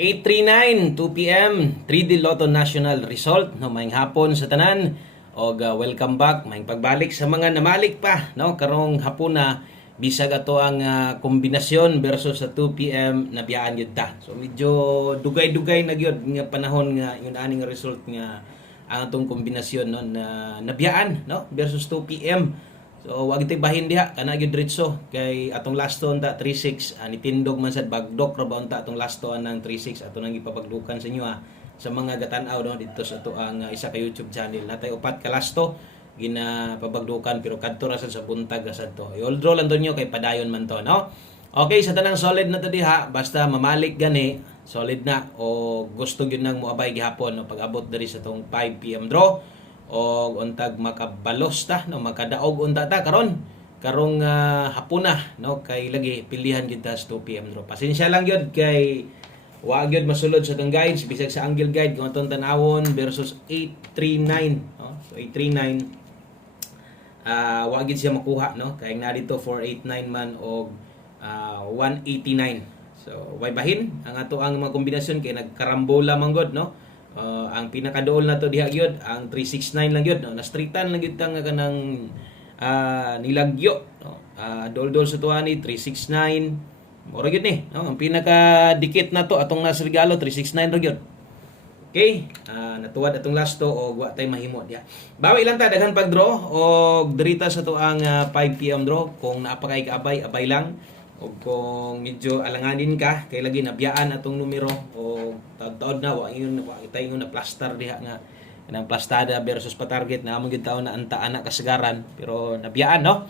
8:39, 2 p.m. 3D Lotto National Result no maayong hapon sa tanan og welcome back maayong pagbalik sa mga namalik pa no karong hapon na bisag ato ang kombinasyon versus sa 2 p.m. na biyaan gyud ta. So medyo dugay-dugay na gyud nga panahon nga yun aning result nga ang atong kombinasyon no na nabiyaan no versus 2 p.m. So wag tay bahin diha kana gyud diretso kay atong last one ta 36 nitindog man sad bagdok ra ba unta atong last one ng 36 ato nang ipapagdukan sa inyo sa mga gatan-aw no dito sa ato ang isa ka YouTube channel natay upat ka lasto gina pabagdukan pero kadto ra sad sa buntag ra sad to. I-draw lang to nyo kay padayon man to no. Okay, sa tanang solid na to diha basta mamalik gani solid na o gusto gyud nang moabay gihapon no pag-abot diri sa tong 5 p.m. draw o untag makabalos ta no makadaog unta ta karong hapon na no kay lagi pilihan gyud ta sa 2 p.m. draw. Pasensya lang gyud kay wa gyud masulod sa tong guides bisag sa angle guide kung atong tan-awon versus 839 no. So 839 wa gyud siya makuha no kay na dito 489 man og 189. So way bahin ang ato ang mga kombinasyon kay nagkarambola man gud no. Ang pinakadool na to diha gyud ang 369 lang gyud no nastritan lang gyud ta nga kanang nilagyo no dol-dol sa tuani 369 mora gyud ni no ang pinaka dikit na to atong nasa regalo 369 ra gyud. Okay, natuwad atong last to og wa tay mahimo diha. Bawi lang ta daghan pag draw og dirita sa to ang 5 p.m. draw kung napakay kaabay abay lang. O kung medyo alanganin ka kay lagi nabiyaan atong numero o taod-taod na wa ingon na plaster diha nga nang plastada versus pa target na among gyud taon na anta ana kasagaran pero nabiyaan no.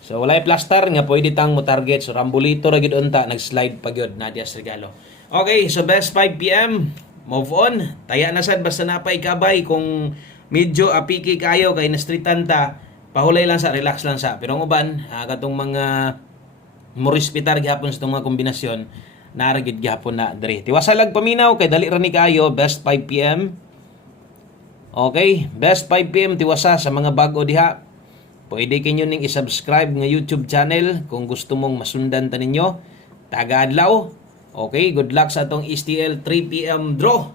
So walay plaster nga pwede tang mo target so rambulito ra gyud unta nag-slide pa gyud na diha sa regalo. Okay, so best 5 p.m. move on. Taya na sad basta napay kabay kung medyo apiki kayo kay nastritan ta pahulay lang sa relax lang sa pero ang uban katong mga mo respetar gihapon sa itong mga kombinasyon naragid gihapon na diri. Tiwasalag paminaw kay dali ra ni kayo best 5 p.m. Okay, best 5 p.m. tiwasa sa mga bago diha. Pwede kinyo ning i-subscribe nga YouTube channel kung gusto mong masundan ta ninyo. Taga-adlaw. Okay, good luck sa atong STL 3 p.m. draw.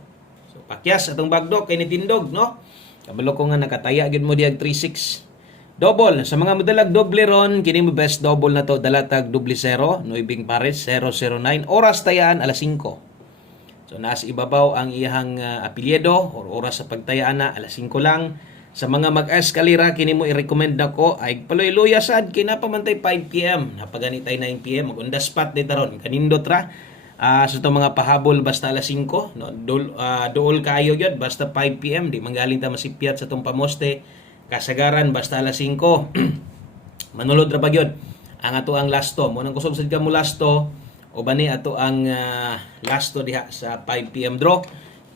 So pakyas atong bagdok kay nitindog no. Kabalo ko nga nakataya gid mo diag 36. Double. Sa mga modalag doble ron, kini mo best double na to, dalatag doble 0, Nuibing Pares, 009, oras tayaan, alas 5. So, nasa ibabaw ang iyang apelyido, or oras sa pagtayaan na, alas 5 lang. Sa mga mag-eskalira, kini mo i-recommend na ko, ay paloy-luya sad, kinapamantay 5 p.m. Napaganitay 9 p.m. Mag-on the spot dito ron, kanindot ra. Sa itong mga pahabol, basta alas 5, no? Dool kayo yun, basta 5 p.m. Di manggaling ta masipyat sa itong pamoste, kasagaran basta alas 5 manulod ra bagyod ang ato ang lasto mo nang kusog sad ka mo lasto o bani ato ang lasto diha sa 5 p.m. draw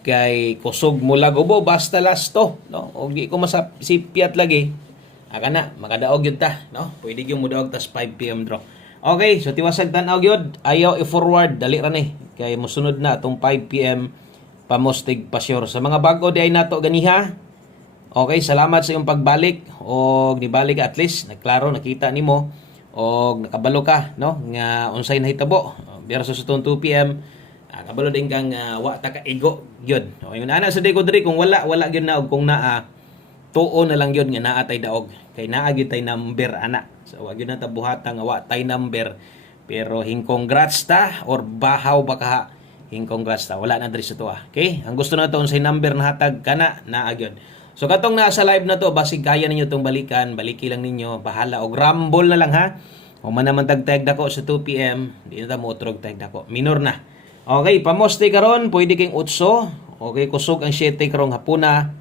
kay kusog mo lagubo basta lasto no og di ko masipyat lagi na makadaog gyud ta no pwede gyud mo daog tas 5 p.m. draw. Okay, so tiwasag tan-aw gyud ayaw i-forward dali ra ni kay mosunod na atong 5 p.m. pamostig pa sure sa mga bago di ay nato ganiha. Okay, salamat sa iyong pagbalik o nibalik at least nagklaro nakita nimo o nakabalo ka no nga unsay nahitabo versus itong 2 p.m. Kabalo din kang wa ta ka igo gyud. O yun ana sa ko diri kung wala gyud na og kung naa tuo na lang gyud nga naa tay daog kay naa gyud tay number ana. So wa gyud na ta buhatan nga wa tay number pero congrats ta or bahaw ba ka congrats ta wala na diri sa tuwa. Okay, ang gusto na to unsay number na hatag kana naa gyud. So katong nasa live na to, basig kaya ninyo itong balikan, baliki lang ninyo, bahala. O rumble na lang ha. O man naman tag-tag dako sa 2 p.m. Di na ta mo utrog tag dako. Minor na. Okay, pamoste karon pwede kayong utso. Okay, kusog ang 7 karong hapuna.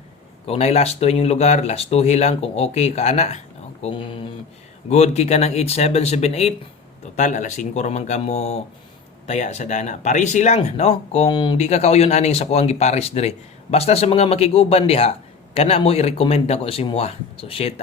Kung nailasto inyong lugar, lastuhi lang kung okay ka ana. No? Kung good ki ka ng 8778, total alas 5 raman ka mo taya sa dana. Parisi lang, no? Kung di ka kauyon aning sa kuang giparis dire. Basta sa mga makiguban diha, kana mo i-recommend na ko si Mua. So, 0.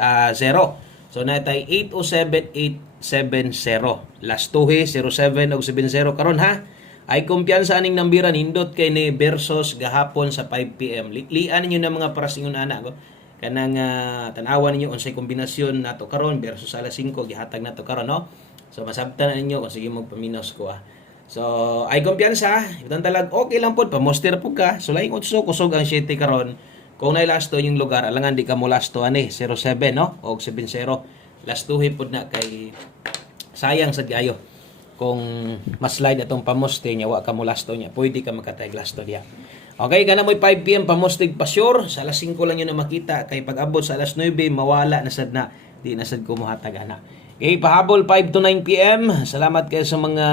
So, natay 807-870. Last 2 07 o 70 karon ha. Ay kumpiyansa aning nambiran hindot kay ni versus gahapon sa 5 p.m. Lian ninyo na mga parasingon ana ko. Kanang tan-awan ninyo unsay kombinasyon nato karon versus alas 5 gihatag nato karon no. So masabtan na ninyo kung sige magpaminos ko So, ay kumpiyansa, ibutang talag okay lang pod pamoster po ka. So laing utso kusog ang 7 karon. Kung nay lasto yung lugar, alangan di ka mo lasto ani 07 no o 70. Lastuhi pod na kay sayang sad kayo. Kung mas slide atong pamoste nya wa ka mo lasto nya, pwede ka makatay lasto diya. Okay, kana mo'y 5 PM pamostig pa sure. Sa alas 5 lang yun na makita. Kay pag abot sa alas 9, mawala na sad na. Di na sad ko muhatag ana. Okay, pahabol 5 to 9 PM. Salamat kayo sa mga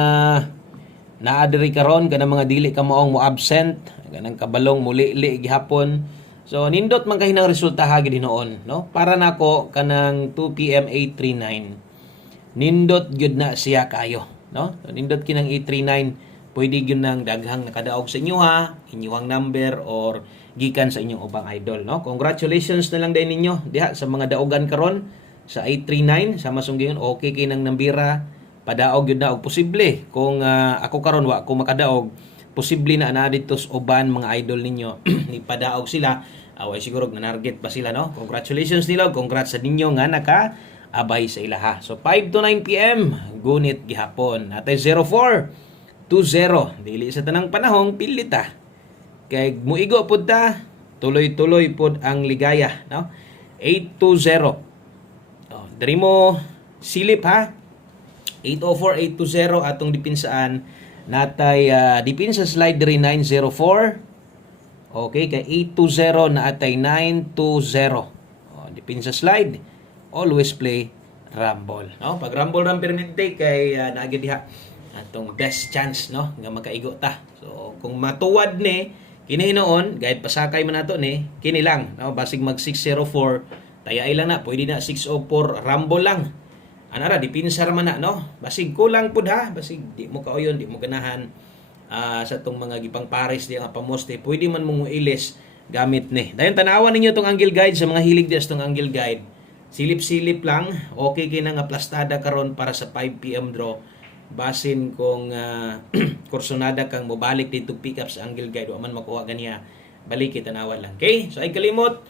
naadiri karon kana mga dili ka moong mo absent. Kanang kabalong muli-li gihapon. So nindot man kahinang resulta hagi noon, no? Para nako kanang 2 PM 839. Nindot gyud na siya kayo, no? So, nindot kinang 839. Pwede yun ng daghang nakadaog sa inyo ha, inyong number or gikan sa inyong ubang idol, no? Congratulations na lang din ninyo diha sa mga daogan karon sa 839 sa masunggiyon okay kay nang nambira padaog yun na og posible kung ako karon wa ko makadaog posible na dito sa uban mga idol ninyo ni padaog sila away siguro na target pa sila, no? Congratulations nila, congrats sa ninyo nga naka abay sa ilaha. So 5 to 9 PM gunit gihapon natay 04 2-0. Dili sa tanang panahong pilita. Kay muigo pud ta, tuloy-tuloy pud ang ligaya, no? 8-2-0. Oh, diri mo silip ha. 804-820 atong dipinsaan natay dipinsa slide diri 904. Okay, kay 820 na atay 920. Oh, dipinsa slide always play rumble, no? Pag rumble ram permente kay naagi diha atong best chance, no, nga makaigo ta. So kung matuwad ni kini noon gayud pasakay man nato ni kini lang, no, basig mag 604 tayay lang na pwede na 604 rumble lang anara dipinsar man na, no, basig kulang pud ha, basig di mo kauyon di mo ganahan sa tong mga gipang pares di nga pamoste pwede man mong ilis gamit ni dayon tanawan ninyo tong angle guide sa mga hilig dis tong angle guide silip-silip lang okay kay na nga plastada karon para sa 5 PM draw basin kung kursonada kang mobalik dito pick up sa angle guide wa man makuha ganiya balik kita nawan lang. Okay, so ay kalimot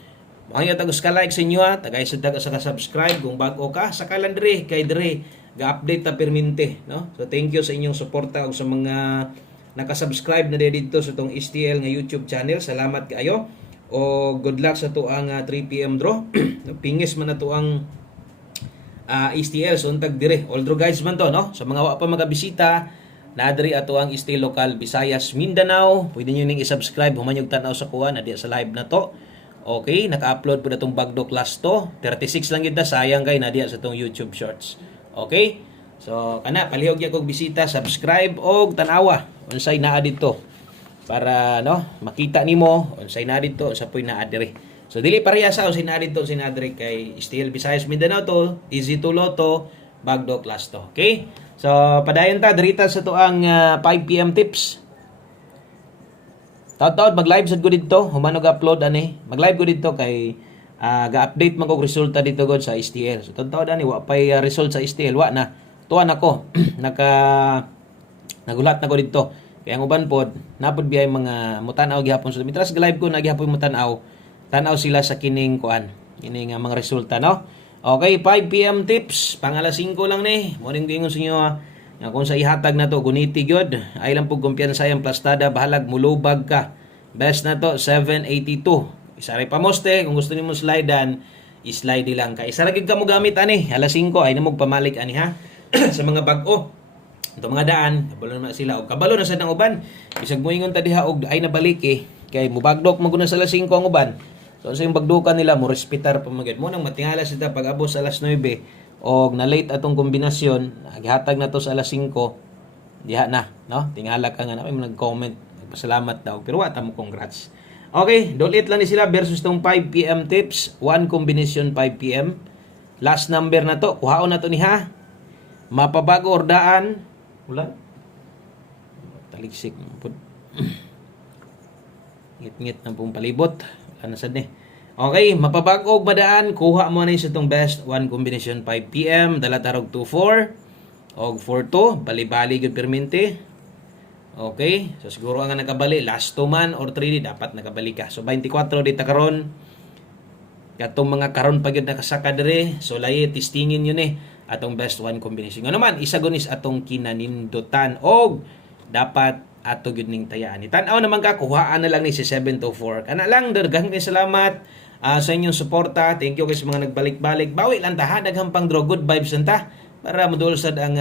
mahangyo tagos ka like sa inyo ha, tagay sa subscribe kung bago ka sa kalan dire kay dire ga-update ta permente, no? So thank you sa inyong suporta ug sa mga naka-subscribe na dito sa tong STL nga YouTube channel. Salamat kaayo o good luck sa tuang 3 PM draw. Pingis man na tuang STL suntag dire although guys man to, no, sa mga wa pa magabisita na diri ato ang STL local Visayas Mindanao pwede niyo ning i-subscribe humanyog tan-aw sa kuan adi sa live na to. Okay, naka-upload po na itong Bagdo class to 36 lang yun na sayang kay na sa itong YouTube shorts. Okay, so kana palihog ya kog bisita subscribe og tanawa unsay naa dito para, no, makita nimo unsay naa dito sa puy naa diri. So dili pareha sa unsay naa dito sinadre kay STL Visayas Mindanao to, easy to loto, Bagdo class to. Okay? So padayon ta dirita sa to ang 5 PM tips. Taud-taud mag-live sad ko dito, humano ga-upload ani. Mag-live ko dito kay ga-update man kog resulta dito god sa STL. So taud-taud ani wa pay result sa STL wa na. Tuan ako nagulat na ko dito. Kaya ang uban pod napod biyay mga mutanaw gihapon sa mitras ga-live ko na gihapon mutanaw. Tanaw sila sa kining kuan, kining mga resulta, no? Okay, 5 PM tips, pang alas 5 lang ni. Morning gingon sa inyo nga kung sa ihatag na to guniti gyud, ay lang pug kumpiyansa yang plastada bahalag mulubag ka. Best na to 782. Isa ray pamoste kung gusto nimo slidean, i-slide lang ka. Isa ra gyud ka mo gamit ani, alas 5 ay na mo pamalik ani ha. Sa mga bag-o. Ito mga daan, kabalo na sila og kabalo na sa nang uban. Bisag moingon ta diha og ay nabalik kay mubagdok maguna sa alas 5 ang uban. So sa yung bagdukan nila mo respetar pa magid mo nang matingala sila pag abot sa alas 9 og na late atong kombinasyon naghatag na to sa alas 5 diha na, no, tingala ka nga na may nag-comment nagpasalamat daw pero wa ta mo congrats. Okay, dolit lang ni sila versus tong 5 PM tips, one combination 5 PM. Last number na to, kuhaon na to ni ha. Mapabago ordaan. Ulan. Taligsik pud. Ngit-ngit na pong palibot. Ano sad ni? Okay, mapabag-og madaan, kuha mo na sa itong best one combination 5 PM, dala tarog 2-4 og 4-2, bali-bali gyud permente. Okay, so siguro ang nakabali last 2 man or 3 dapat nakabali ka. So 24 dita karon. Katong mga karon pa gyud nakasaka dire, so lahi testingin yun atong best one combination. Ano man isa gunis atong kinanindutan og dapat ato gyud ning tayaan. Tan-aw naman ka kuhaan na lang ni si 724. Kana lang daghang kay salamat sa inyong suporta. Thank you kay sa mga nagbalik-balik. Bawi lang ta ha, daghang pang draw, good vibes lang ta para madulsad ang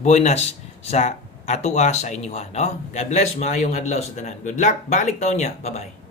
bonus sa atua sa inyo ha, no? God bless, maayong adlaw sa tanan. Good luck. Balik taon niya. Bye-bye.